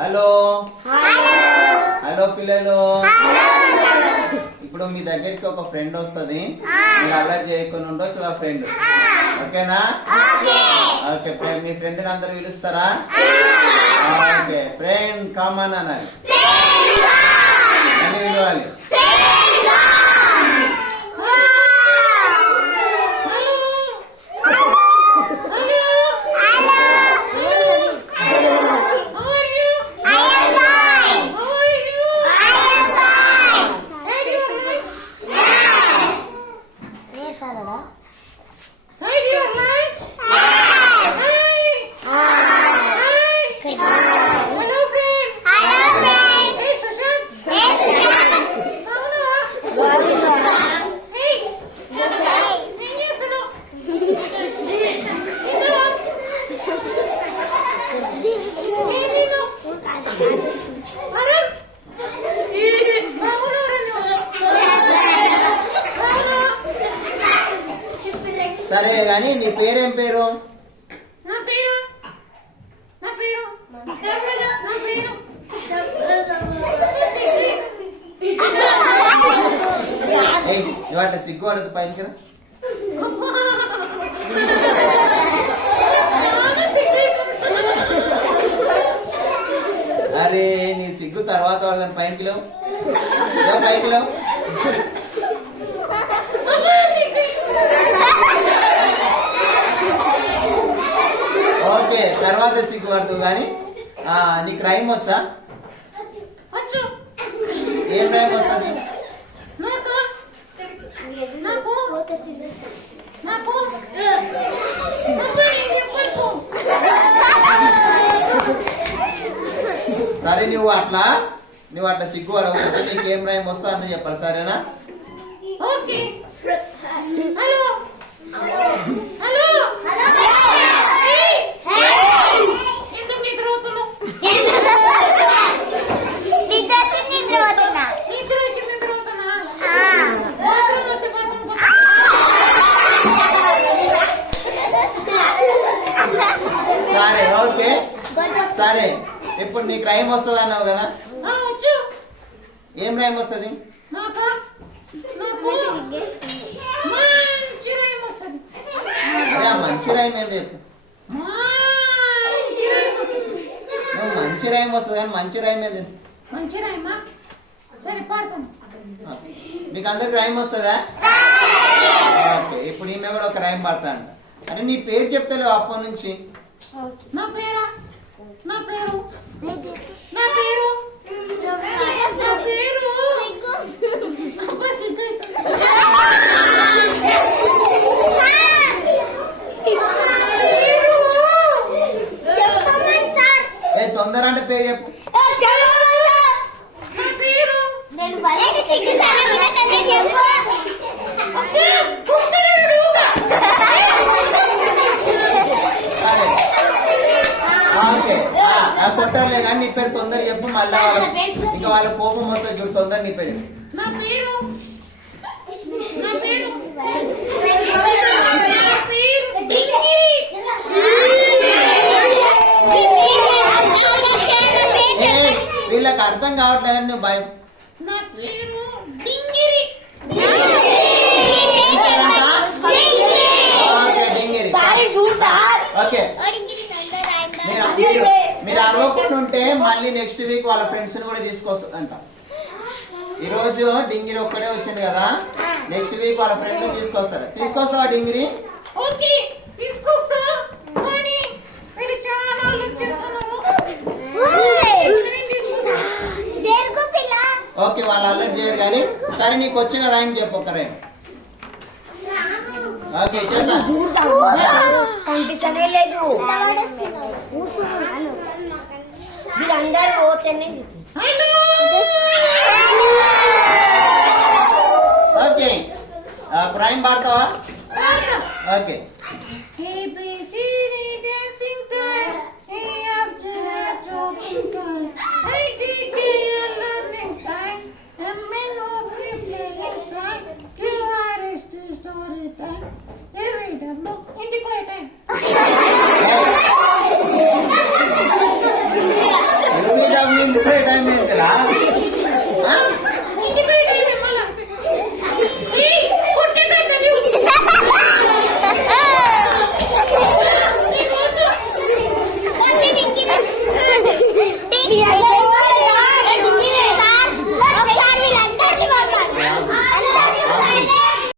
Hello hello పిల్లలు, ఇప్పుడు మీ దగ్గరికి ఒక ఫ్రెండ్ వస్తుంది. మీరు అలర్ట్ చేయకుండా ఉండొస్తుంది ఆ ఫ్రెండ్. ఓకేనా? ఓకే, మీ ఫ్రెండ్ అందరు పిలుస్తారా? ఓకే, ఫ్రెండ్ కామన్ అనాలి, అన్ని పిలవాలి. సరే కానీ నీ పేరేం పేరు? ఇవాళ సిగ్గు అడుగుతు పైనకి రా. అరే నీ సిగ్గు తర్వాత వాడదాని పైనకి లేవు, పైకి లేవు. ఓకే, తర్వాత సిగ్గు పడుతుంది. కానీ నీకు రైమ్ వచ్చా? ఏం రైమ్ వస్తుంది? సరే, నువ్వు అట్లా సిగ్గు పడకపోతే నీకేం రైమ్ వస్తా అని చెప్పాలి, సరేనా? ఓకే. హలో హలో ఎందుకు నిద్రపోతున్నావు? సరే, ఓకే. సరే, ఇప్పుడు నీకు రైమ్ వస్తుంది అన్నావు కదా, ఏం రైమ్ వస్తుంది? అదే మంచి రైమ్ ఏం చెప్పు. నువ్వు మంచి రైమ్ వస్తుంది కానీ మంచి రైమ్ ఏది? మంచి రైమా? సరే, పాడుతాం. మీకు అందరికి రైమ్ వస్తుందా? ఓకే, ఇప్పుడు ఈమె కూడా ఒక రైమ్ పాడతాను. అరే నీ పేరు చెప్తలేవు అప్పటి నుంచి. నా పేరు నా పేరు నా పేరు నా పేరు తొందర అంటే పేరు చెప్పు. కొట్టారులే కానీ నీ పేరు తొందర చెప్పు. మళ్ళీ ఇంకా వాళ్ళ కోపం వస్తుంది చూడు. తొందర నీ పేరు. నా పేరు నా పేరు వీళ్ళకి అర్థం కావట్లేదని నువ్వు భయం. నా పేరు డింగిరి. ఓకే, మీరు అరవకుండా ఉంటే మళ్ళీ నెక్స్ట్ వీక్ వాళ్ళ ఫ్రెండ్స్ కూడా తీసుకొస్తుందంట. ఈరోజు డింగిరి ఒక్కడే వచ్చింది కదా, నెక్స్ట్ వీక్ వాళ్ళ ఫ్రెండ్ తీసుకొస్తారు. తీసుకొస్తావా డింగిరి? ఓకే, తీసుకొస్తా. కానీ వీడు చాలా ఓకే, వాళ్ళు అల్లరి చేయరు కానీ. సరే, నీకు వచ్చిన రైమ్ చెప్పు, ఒక రైమ్. ఓకే, చెప్పా. కనిపిస్తనే లేదు. వీళ్ళందరూ ఓకే, రైమ్ పాడతావా? ఓకే. ఇంటికి పోయే టైం ఏంటిరా